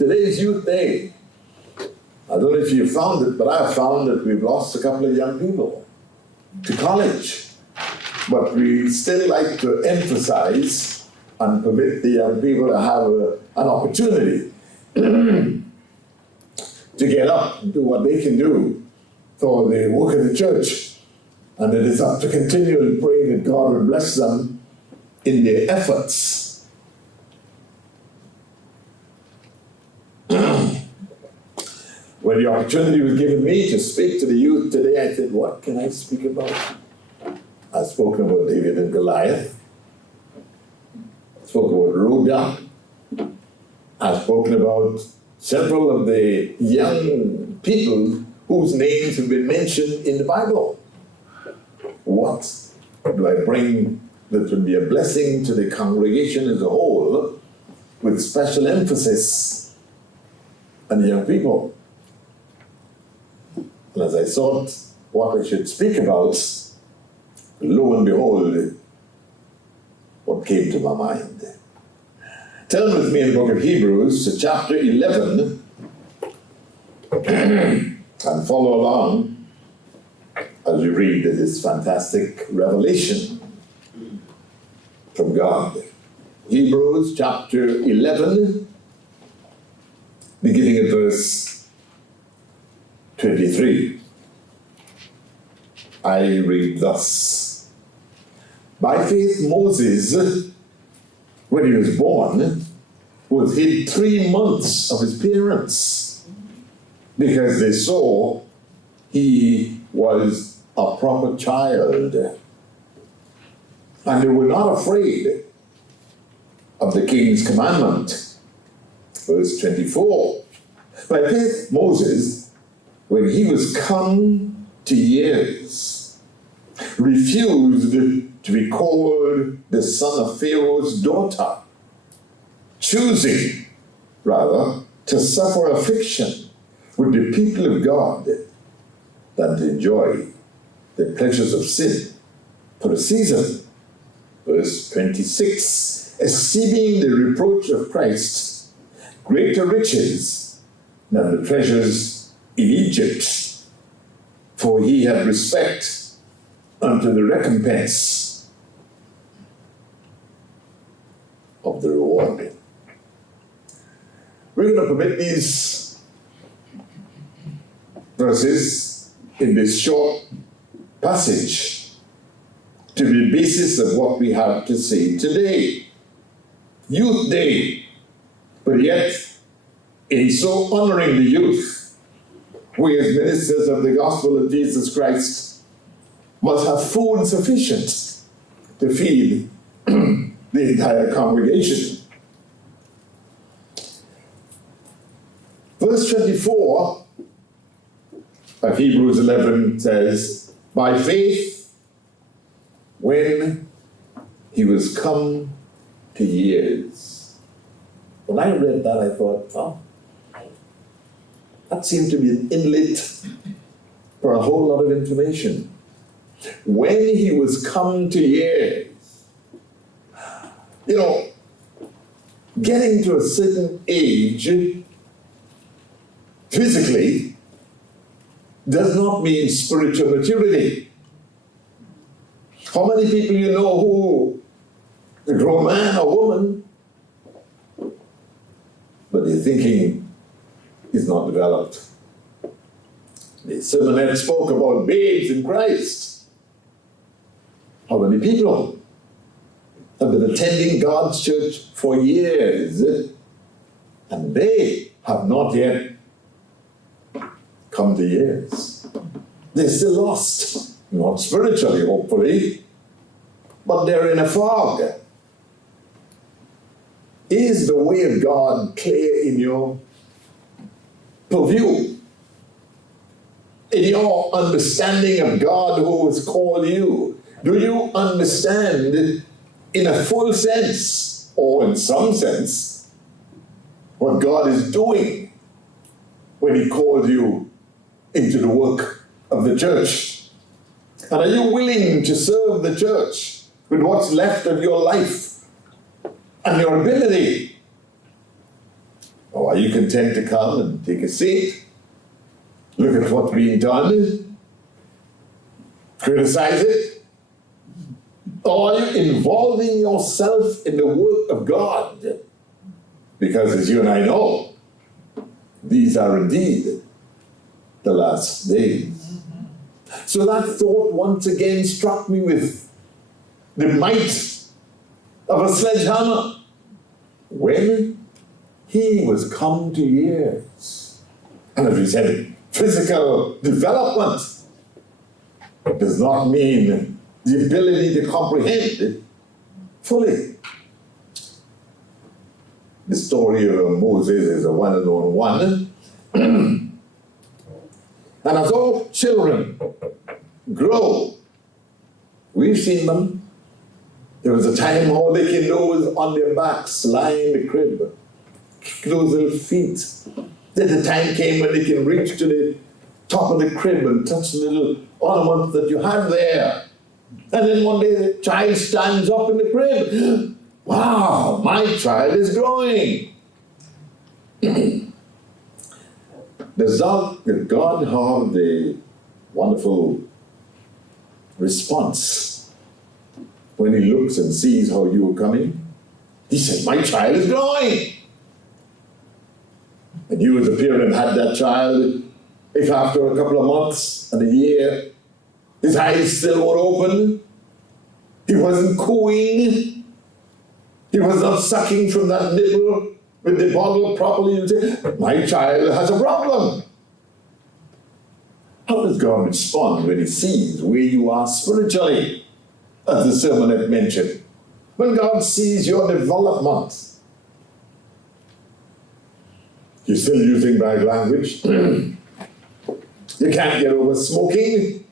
Today's Youth Day. I don't know if you found it, but I've found that we've lost a couple of young people to college. But we still like to emphasize and permit the young people to have an opportunity to get up and do what they can do for the work of the church. And it is up to continue to pray that God will bless them in their efforts. When the opportunity was given me to speak to the youth today, I said, what can I speak about? I've spoken about David and Goliath. I've spoken about Rhoda. I've spoken about several of the young people whose names have been mentioned in the Bible. What do I bring that would be a blessing to the congregation as a whole, with special emphasis on the young people? And as I thought what I should speak about, lo and behold, what came to my mind. Turn with me in the book of Hebrews to chapter 11 and follow along as we read this fantastic revelation from God. Hebrews chapter 11, beginning at verse 23. I read thus. By faith Moses, when he was born, was hid 3 months of his parents, because they saw he was a proper child, and they were not afraid of the king's commandment. Verse 24. By faith Moses, when he was come to years, refused to be called the son of Pharaoh's daughter, choosing, rather, to suffer affliction with the people of God than to enjoy the pleasures of sin for a season. Verse 26, esteeming the reproach of Christ greater riches than the treasures in Egypt, for he had respect unto the recompense of the reward. We're going to permit these verses in this short passage to be the basis of what we have to say today. Youth Day, but yet in so honoring the youth, we as ministers of the gospel of Jesus Christ must have food sufficient to feed the entire congregation. Verse 24 of Hebrews 11 says, by faith, when he was come to years. When I read that, I thought, oh, that seemed to be an inlet for a whole lot of information. When he was come to years, you know, getting to a certain age physically does not mean spiritual maturity. How many people you know who, a grown man or woman, but their thinking is not developed? The sermonette spoke about babes in Christ. How many people have been attending God's church for years and they have not yet come to years? They're still lost, not spiritually, hopefully, but they're in a fog. Is the way of God clear in your purview? In your understanding of God who has called you? Do you understand in a full sense, or in some sense, what God is doing when he called you into the work of the church? And are you willing to serve the church with what's left of your life and your ability? Or are you content to come and take a seat, look at what's being done, criticize it? Or are you involving yourself in the work of God? Because as you and I know, these are indeed the last days. So that thought once again struck me with the might of a sledgehammer. When he was come to years, and as we said, physical development does not mean the ability to comprehend it fully. The story of Moses is a well-known one. And as all children grow, we've seen them. There was a time all they can do was on their backs, lying in the crib, close their feet. Then the time came when they can reach to the top of the crib and touch the little ornament that you have there. And then one day the child stands up in the crib. Wow, my child is growing. Does God have the wonderful response when he looks and sees how you are coming? He says, my child is growing. And you as a parent had that child, if after a couple of months and a year, his eyes still were open, he wasn't cooing, he was not sucking from that nipple with the bottle properly, you say, my child has a problem. How does God respond when he sees where you are spiritually? As the sermon had mentioned. When God sees your development. You're still using bad language. You can't get over smoking.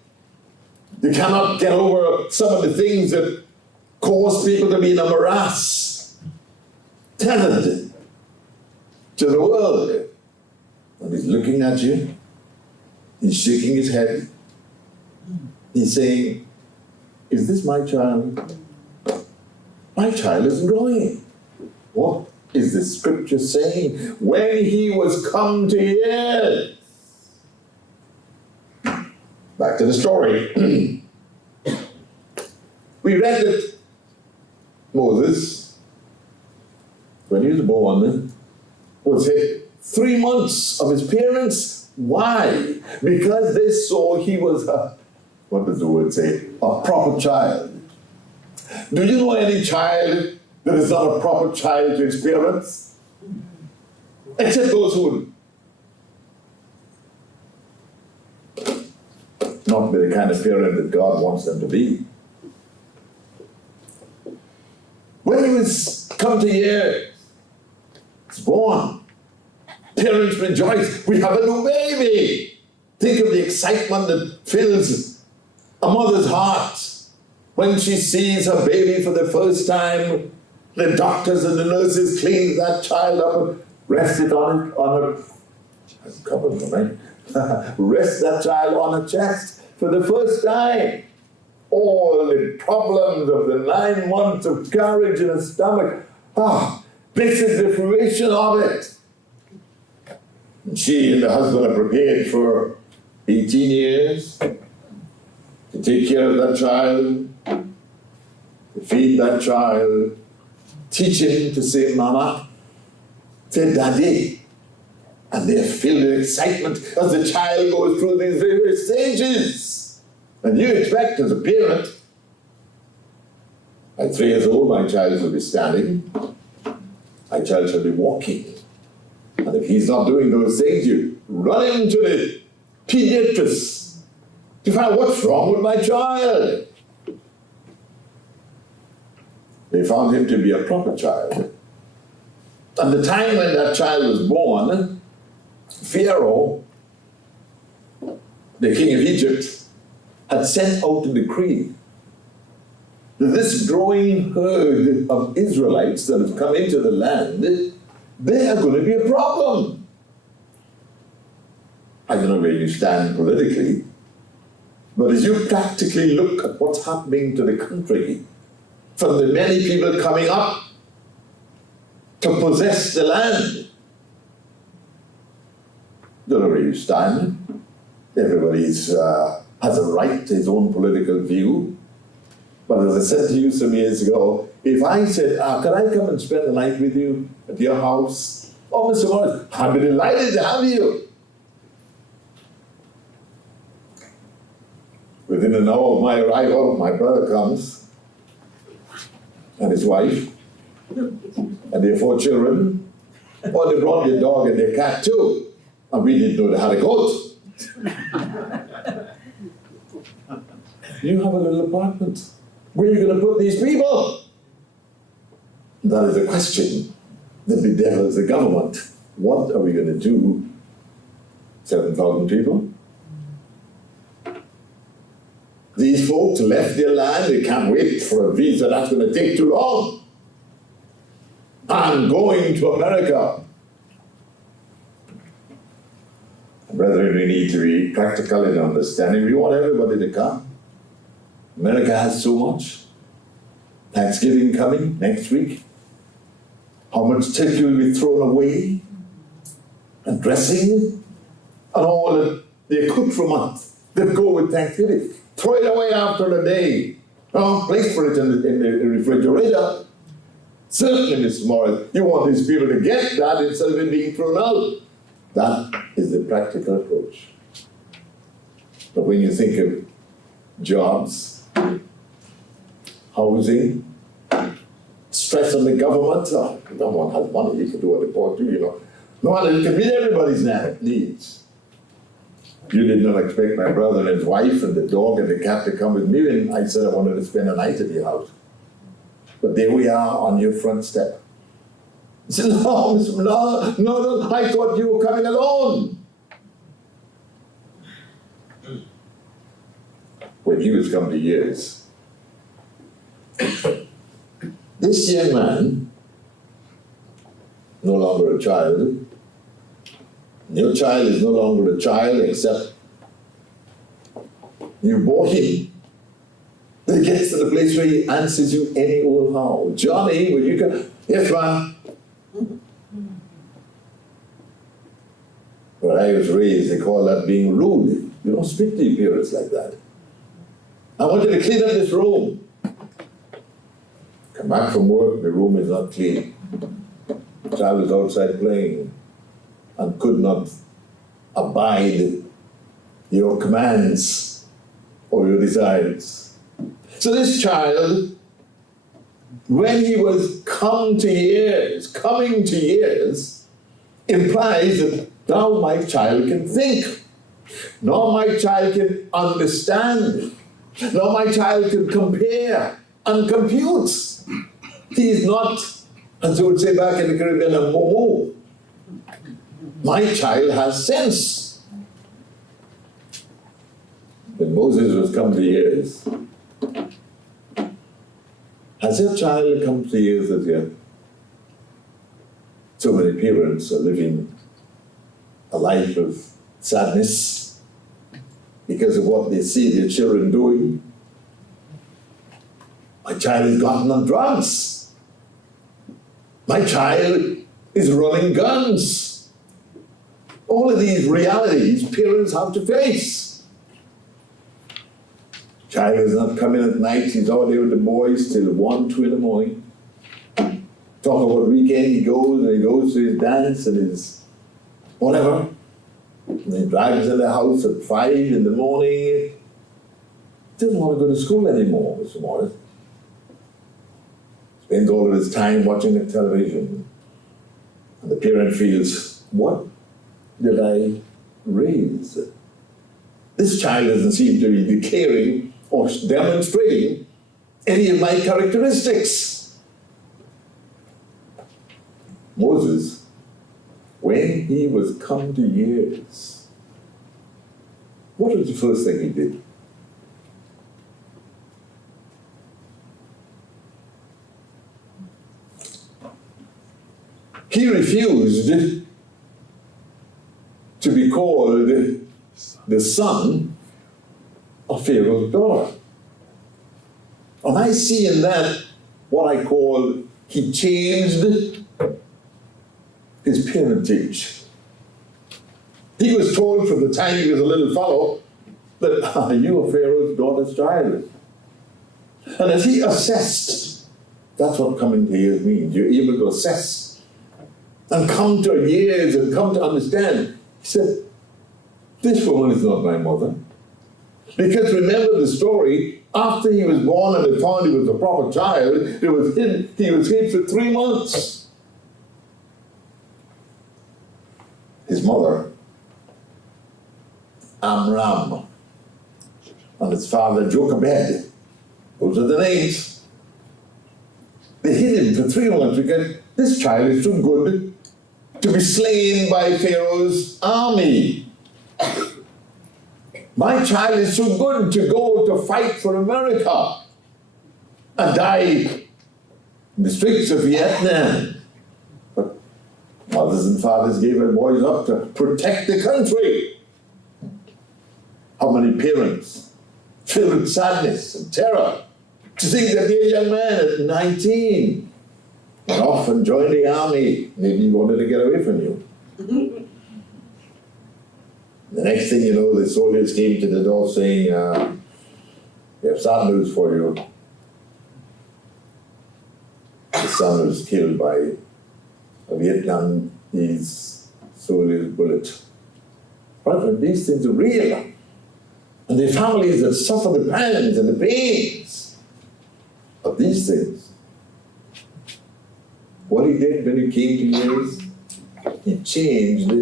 You cannot get over some of the things that cause people to be in a morass. Tethered to the world. And he's looking at you. He's shaking his head. He's saying, is this my child? My child isn't growing. What is the scripture saying? When he was come to years. Back to the story. We read that Moses, when he was born, was hit 3 months of his parents. Why? Because they saw he was what does the word say? A proper child. Do you know any child that is not a proper child to his parents? Except those who not be the kind of parent that God wants them to be. When he was come to years, he's born. Parents rejoice. We have a new baby. Think of the excitement that fills a mother's heart when she sees her baby for the first time. The doctors and the nurses clean that child up and rest it on her. Covered, right? Rest that child on her chest for the first time. All the problems of the 9 months of carriage in her stomach. This is the fruition of it. And she and the husband are prepared for 18 years to take care of that child, to feed that child, teach him to say mama, say daddy. And they're filled with excitement as the child goes through these various stages. And you expect as a parent, at 3 years old, my child shall be standing, my child shall be walking. And if he's not doing those things, you run him to the pediatrician to find out what's wrong with my child. They found him to be a proper child. At the time when that child was born, Pharaoh, the king of Egypt, had sent out a decree that this growing herd of Israelites that have come into the land, they are going to be a problem. I don't know where you stand politically, but as you practically look at what's happening to the country, from the many people coming up to possess the land, don't know where you stand. Everybody's has a right to his own political view. But as I said to you some years ago, if I said, could I come and spend the night with you at your house? Oh, Mr. Morris, I'd be delighted to have you. Within an hour of my arrival, my brother comes, and his wife, and their 4 children. Oh, they brought their dog and their cat too. And we didn't know they had a goat. You have a little apartment. Where are you going to put these people? That is a question that bedevils the government. What are we going to do? 7,000 people? These folks left their land, they can't wait for a visa, that's going to take too long. I'm going to America. Brethren, we need to be practical in understanding. We want everybody to come. America has so much. Thanksgiving coming next week. How much turkey will be thrown away? And dressing and all the accoutrement that go with Thanksgiving. Throw it away after a day. Place for it in the refrigerator. Certainly, Mr. Morris, you want these people to get that instead of it being thrown out. That is the practical approach. But when you think of jobs, housing, stress on the government, no one has money, you can do what they want to, you know. No one can meet everybody's needs. You did not expect my brother and his wife and the dog and the cat to come with me when I said I wanted to spend a night at your house. But there we are on your front step. He said, no, I thought you were coming alone. When he was come to years, this young man, no longer a child, your child is no longer a child except you bought him. He gets to the place where he answers you any old how. Johnny, will you come? Yes, ma'am. When I was raised, they call that being rude. You don't speak to your parents like that. I want you to clean up this room. Come back from work, the room is not clean. The child is outside playing and could not abide your commands or your desires. So this child, when he was coming to years, implies that now my child can think. Now my child can understand. Now my child can compare and compute. He is not, as they would say back in the Caribbean, a momo. My child has sense. When Moses was come to years, has your child come to years as yet? So many parents are living a life of sadness because of what they see their children doing. My child has gotten on drugs. My child is running guns. All of these realities parents have to face. Child is not coming at night, he's out there with the boys till 1, 2 in the morning. Talk about weekend, he goes to his dance and his whatever. And he drives in the house at 5 in the morning. He doesn't want to go to school anymore, Mr. Morris. Spends all of his time watching the television. And the parent feels, what did I raise? This child doesn't seem to be declaring or demonstrating any of my characteristics. Moses, when he was come to years, what was the first thing he did? He refused to be called the son of Pharaoh's daughter. And I see in that what I call he changed his parentage. He was told from the time he was a little fellow that you are Pharaoh's daughter's child. And as he assessed, that's what coming to years means. You're able to assess and come to years and come to understand. He said, this woman is not my mother. Because remember the story, after he was born and they found he was a proper child, he was hid for 3 months. His mother, Amram, and his father, Jochebed, those are the names. They hid him for 3 months because this child is too good to be slain by Pharaoh's army. My child is too good to go to fight for America and die in the streets of Vietnam. But mothers and fathers gave their boys up to protect the country. How many parents, filled with sadness and terror, to think that their young man at 19 went off and joined the army. Maybe he wanted to get away from you. The next thing you know, the soldiers came to the door saying, we have sad news for you. The son was killed by a Vietnamese soldier's bullet. But these things are real. And the families that suffer the pangs and the pains of these things. What he did when he came to years, he changed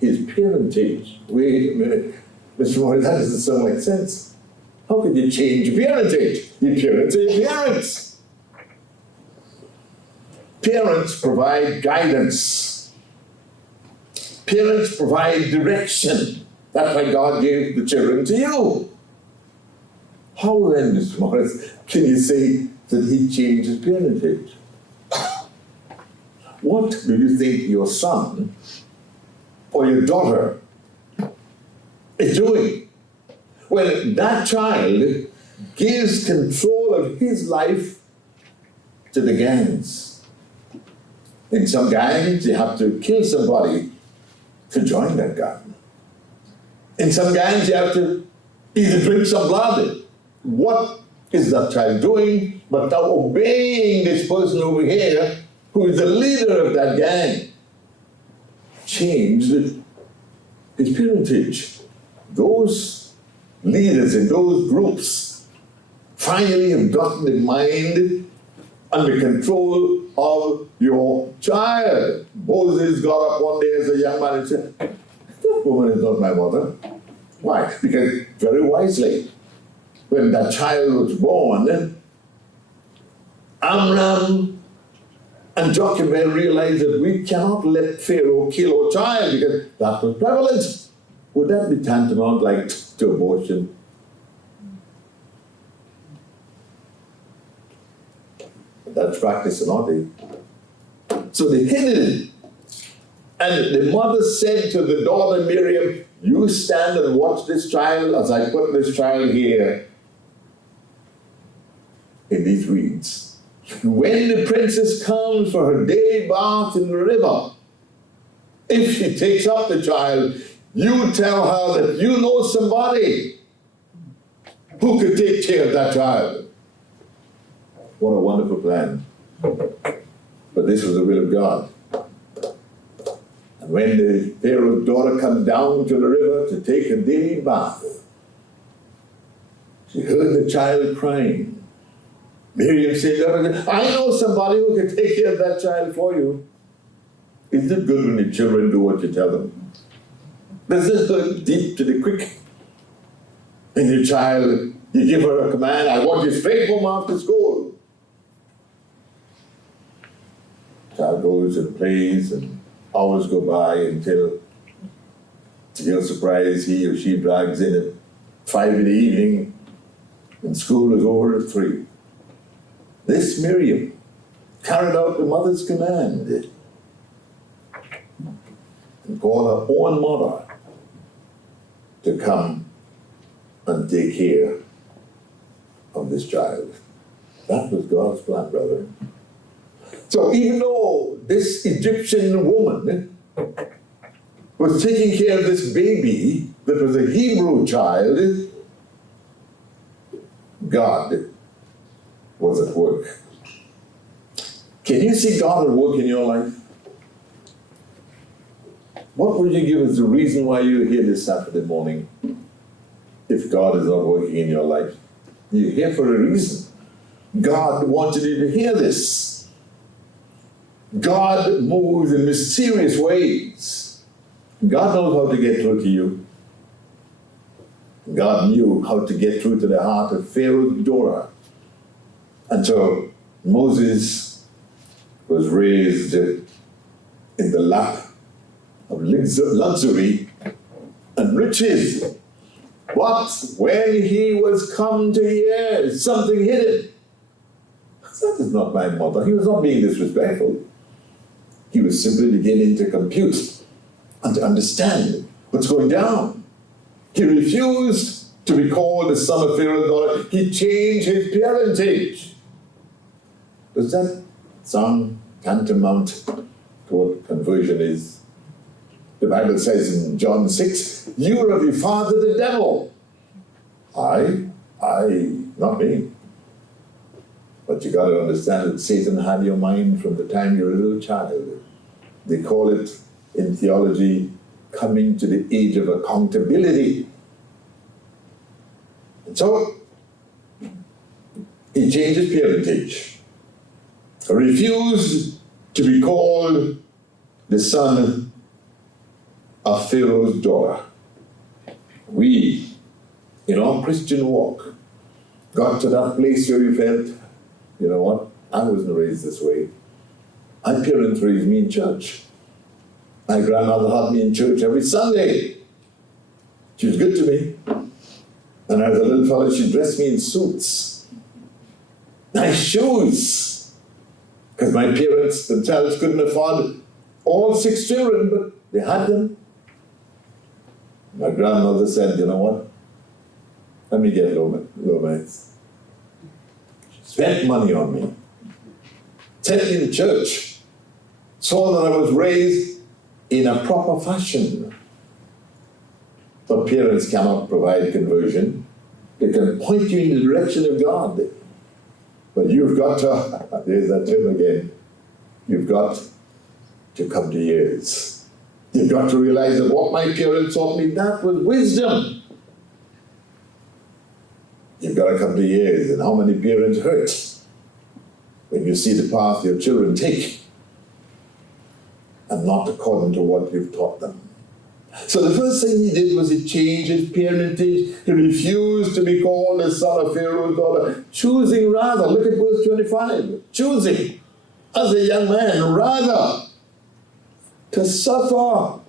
his parentage. Wait a minute, Mr. Morris, that doesn't sound like sense. How could you change your parentage? Your parents are your parents. Parents provide guidance. Parents provide direction. That's why God gave the children to you. How then, Mr. Morris, can you say that he changed his parentage? What do you think your son or your daughter is doing when that child gives control of his life to the gangs? In some gangs, you have to kill somebody to join that gang. In some gangs, you have to either drink some blood. What is that child doing but now obeying this person over here who is the leader of that gang? Changed his parentage. Those leaders in those groups finally have gotten the mind under control of your child. Moses got up one day as a young man and said, that woman is not my mother. Why? Because very wisely, when that child was born, Amram and Jochebed realized that we cannot let Pharaoh kill our child because that was prevalent. Would that be tantamount like to abortion? That's practice or not, eh? So they hid it. And the mother said to the daughter Miriam, you stand and watch this child as I put this child here in these reeds. When the princess comes for her day bath in the river, if she takes up the child, you tell her that you know somebody who could take care of that child. What a wonderful plan. But this was the will of God. And when the Pharaoh's daughter comes down to the river to take a daily bath, she heard the child crying. Miriam said, I know somebody who can take care of that child for you. Isn't it good when the children do what you tell them? Does this go deep to the quick? And your child, you give her a command, I want you straight home after school. Child goes and plays, and hours go by until, to your surprise, he or she drags in at 5 in the evening, and school is over at 3. This Miriam carried out the mother's command and called her own mother to come and take care of this child. That was God's plan, brother. So even though this Egyptian woman was taking care of this baby that was a Hebrew child, God was at work. Can you see God at work in your life? What would you give as the reason why you're here this Saturday morning if God is not working in your life? You're here for a reason. God wanted you to hear this. God moves in mysterious ways. God knows how to get through to you. God knew how to get through to the heart of Pharaoh's daughter. And so Moses was raised in the lap of luxury and riches. But when he was come to years, something hit him. That is not my mother. He was not being disrespectful. He was simply beginning to compute and to understand what's going down. He refused to be called the son of Pharaoh's daughter. He changed his parentage. Does that sound tantamount to what conversion is? The Bible says in John 6, you are of your father the devil. I, not me. But you got to understand that Satan had your mind from the time you're a little child. They call it in theology coming to the age of accountability. And so he changed his parentage, refused to be called the son of Pharaoh's daughter. We, in our Christian walk, got to that place where we felt, you know what, I wasn't raised this way. My parents raised me in church. My grandmother had me in church every Sunday. She was good to me. And as a little fellow, she dressed me in suits. Nice shoes. Because my parents themselves couldn't afford all 6 children, but they had them. My grandmother said, you know what? Let me get Lomax. Spent money on me. Sent me to church. Saw that I was raised in a proper fashion. But parents cannot provide conversion. They can point you in the direction of God. But you've got to, there's that term again, you've got to come to years. You've got to realize that what my parents taught me, that was wisdom. You've got to come to years. And how many parents hurt when you see the path your children take and not according to what you've taught them. So the first thing he did was he changed his parentage. He refused to be called the son of Pharaoh's daughter, choosing rather, look at verse 25, choosing as a young man rather to suffer.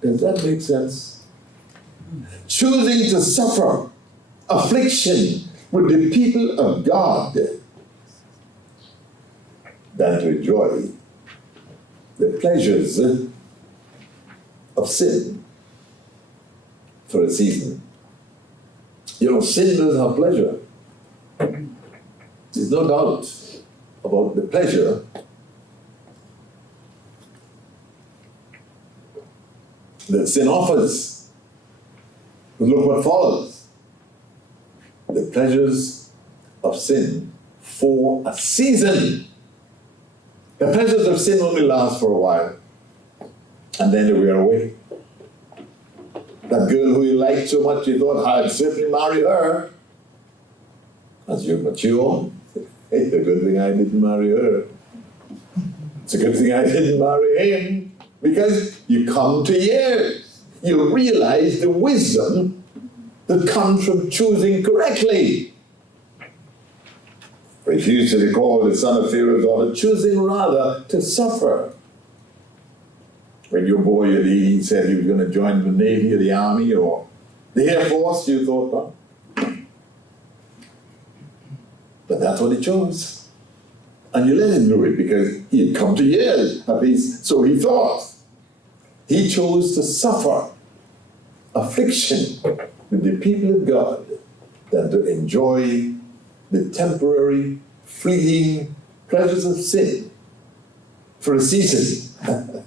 Does that make sense? Choosing to suffer affliction with the people of God than to enjoy the pleasures of sin for a season. You know, sin does have pleasure. There's no doubt about the pleasure that sin offers. But look what follows. The pleasures of sin for a season. The pleasures of sin only last for a while, and then they wear away. That girl who you liked so much, you thought, I'd certainly marry her. As you mature, it's a good thing I didn't marry her. It's a good thing I didn't marry him, because you come to years. You realize the wisdom that comes from choosing correctly. Refused to be called the son of Pharaoh's daughter, choosing rather to suffer. When your boy he said he was going to join the Navy or the Army or the Air Force, you thought, well, but that's what he chose. And you let him do it because he had come to years, at least so he thought. He chose to suffer affliction with the people of God than to enjoy the temporary, fleeting pleasures of sin for a season.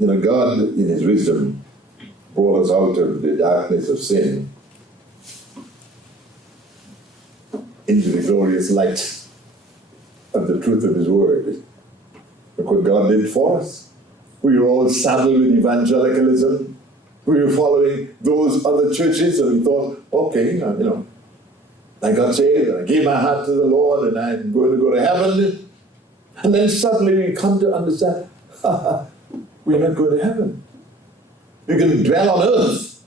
You know, God, in His wisdom, brought us out of the darkness of sin into the glorious light of the truth of His Word. Look what God did for us. We were all saddled with evangelicalism. We were following those other churches, and we thought, okay, you know, I got saved, and I gave my heart to the Lord, and I'm going to go to heaven. And then suddenly we come to understand, we're not going to heaven. We're going to dwell on earth.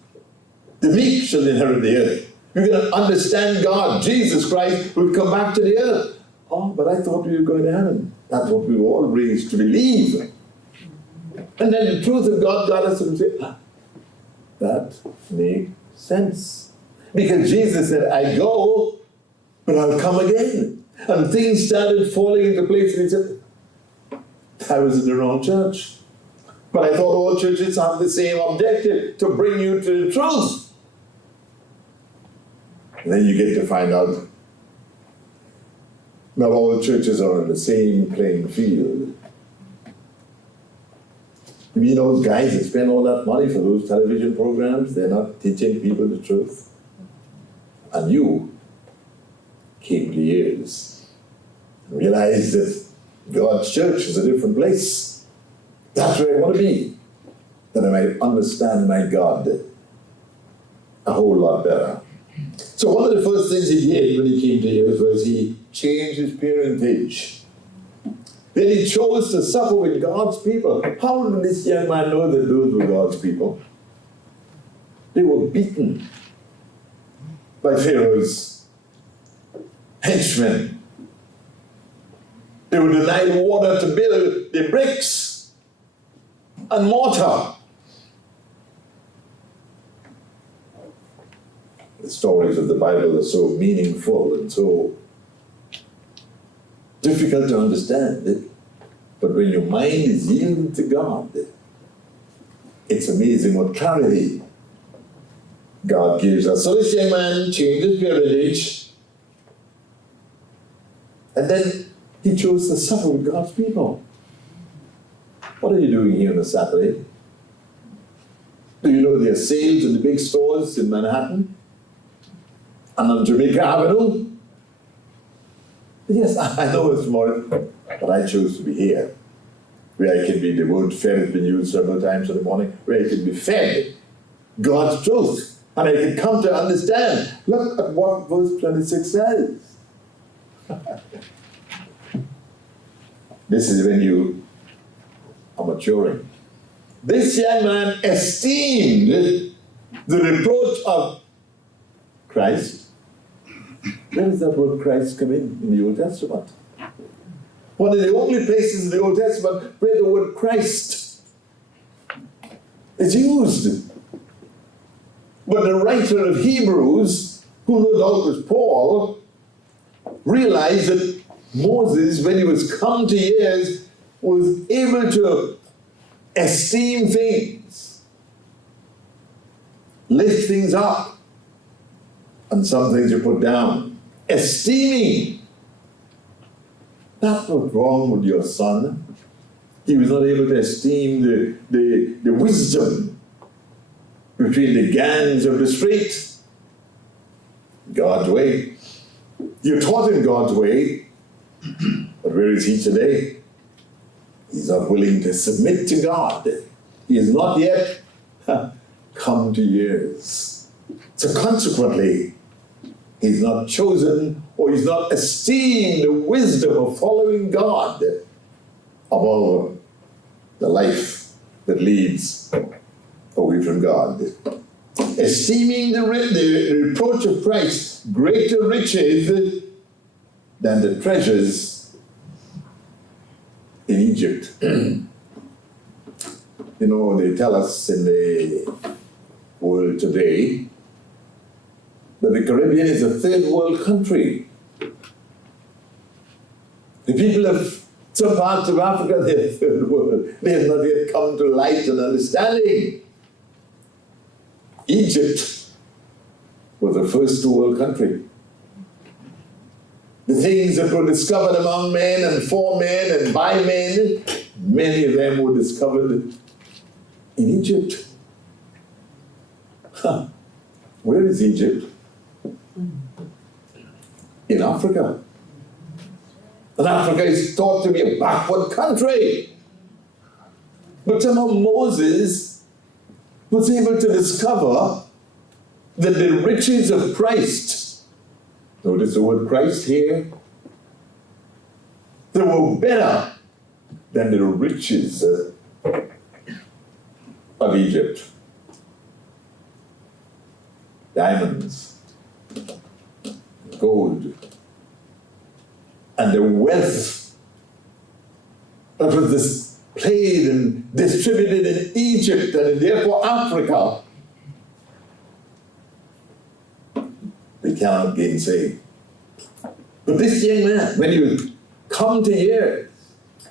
The meek shall inherit the earth. We're going to understand God. Jesus Christ will come back to the earth. Oh, but I thought we were going to heaven. That's what we were all raised to believe. And then the truth of God got us to say, that makes sense. Because Jesus said, I go, but I'll come again. And things started falling into place, and He said, I was in the wrong church. But I thought all churches have the same objective, to bring you to the truth. And then you get to find out not all churches are on the same playing field. You know, those guys that spend all that money for those television programs, they're not teaching people the truth. And you came to years and realized that God's church is a different place. That's where I want to be, that I might understand my God a whole lot better. So one of the first things He did when He came to years was He changed His parentage. Then He chose to suffer with God's people. How did this young man know that those were God's people? They were beaten by Pharaoh's henchmen. They were denied water to build the bricks and mortar. The stories of the Bible are so meaningful and so difficult to understand. But when your mind is yielded to God, it's amazing what clarity God gives us. So this young man changed his parentage, and then he chose to suffer with God's people. What are you doing here on a Saturday? Do you know there are sales in the big stores in Manhattan and on Jamaica Avenue? Yes, I know it's more, but I chose to be here, where I can be, the word fed has been used several times in the morning, where I can be fed God's truth. And I can come to understand. Look at what verse 26 says. This is when you are maturing. This young man esteemed the reproach of Christ. Where does that word Christ come in the Old Testament? One of the only places in the Old Testament where the word Christ is used. But the writer of Hebrews, who no doubt was Paul, realized that Moses, when he was come to years, was able to esteem things, lift things up, and some things you put down. Esteeming. That's what's wrong with your son. He was not able to esteem the wisdom between the gangs of the street. God's way. You taught him God's way, but where is he today? He's not willing to submit to God. He has not yet come to years. So consequently, he's not chosen, or he's not esteemed the wisdom of following God above the life that leads away from God. Esteeming the reproach of Christ greater riches than the treasures in Egypt. You know, they tell us in the world today that the Caribbean is a third world country. The people of some parts of Africa, they're third world. They have not yet come to light and understanding. Egypt was a first world country. The things that were discovered among men and for men and by men, many of them were discovered in Egypt. Huh. Where is Egypt? In Africa. And Africa is thought to be a backward country. But somehow Moses was able to discover that the riches of Christ, notice the word Christ here, they were better than the riches of Egypt. Diamonds, gold, and the wealth that was displayed and distributed in Egypt and therefore Africa, we cannot gainsay. But this young man, when he come to years,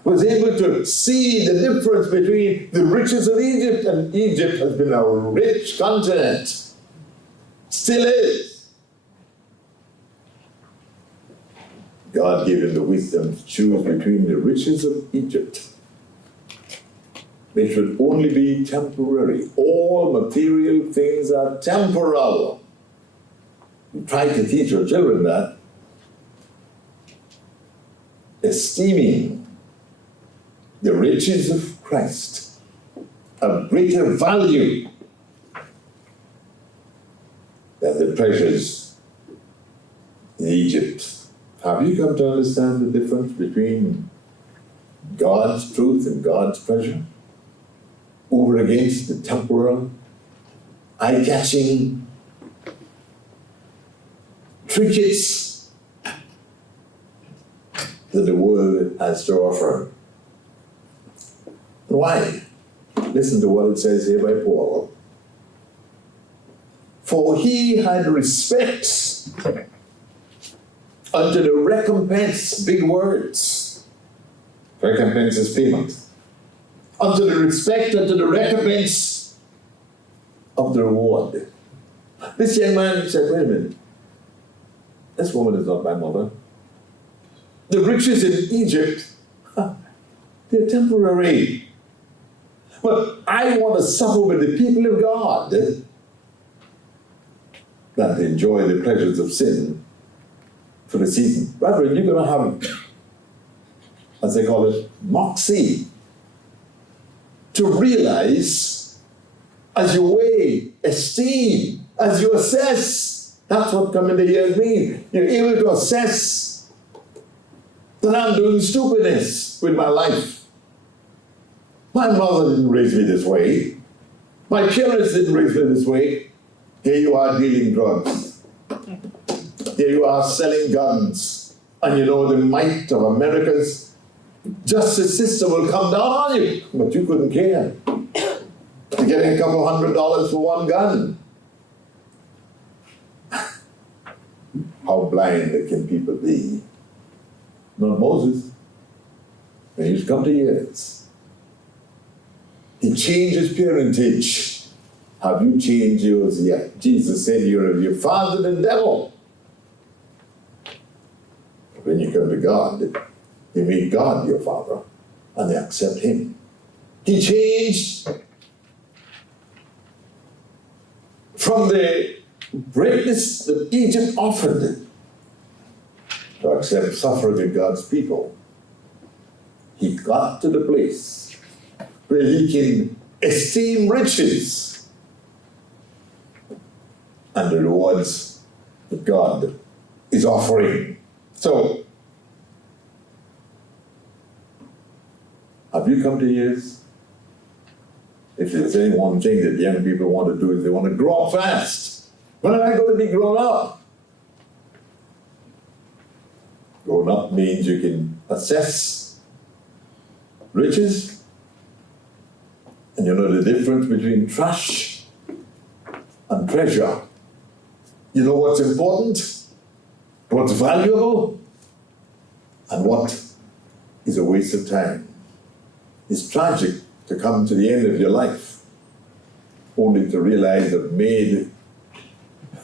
was able to see the difference between the riches of Egypt, and Egypt has been a rich continent. Still is. God gave him the wisdom to choose between the riches of Egypt, which would only be temporary. All material things are temporal. We try to teach our children that. Esteeming the riches of Christ of greater value than the treasures in Egypt. Have you come to understand the difference between God's truth and God's treasure over against the temporal, eye-catching trinkets that the world has to offer? Why? Listen to what it says here by Paul. For he had respect unto the recompense, big words. Recompense is payment. Unto the respect, unto the recompense of the reward. This young man said, wait a minute, this woman is not my mother. The riches in Egypt, they're temporary. But I want to suffer with the people of God than to enjoy the pleasures of sin for the season. Rather, you're going to have, as they call it, moxie. To realize, as you weigh, esteem, as you assess, that's what coming to years means. You're able to assess that I'm doing stupidness with my life. My mother didn't raise me this way. My parents didn't raise me this way. Here you are dealing drugs. Here you are selling guns. And you know the might of America's justice system will come down on you. But you couldn't care. You're getting a couple $100 for one gun. How blind can people be? Not Moses. When he's come to years, he changed his parentage. Have you changed yours yet? Jesus said you're of your father the devil. When you come to God, you meet God your father, and they accept him. He changed from the greatness that Egypt offered to accept suffering with God's people. He got to the place where he can esteem riches and the rewards that God is offering. So, have you come to years? If there's any one thing that young people want to do is they want to grow up fast. When am I going to be grown up? Grown up means you can assess riches, and you know the difference between trash and treasure. You know what's important, what's valuable, and what is a waste of time. It's tragic to come to the end of your life only to realize that made.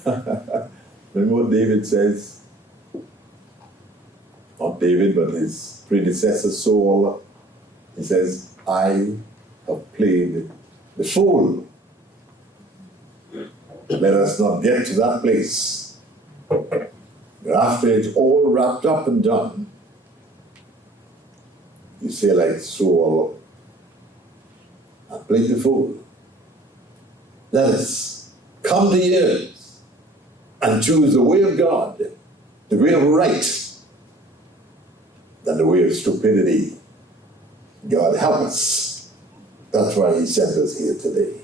Remember what David says? Not David, but his predecessor Saul. He says, I have played the fool. Let us not get to that place. But after it's all wrapped up and done, you say like Saul, I played the fool. Let us come to years and choose the way of God, the way of right, than the way of stupidity. God help us. That's why he sent us here today.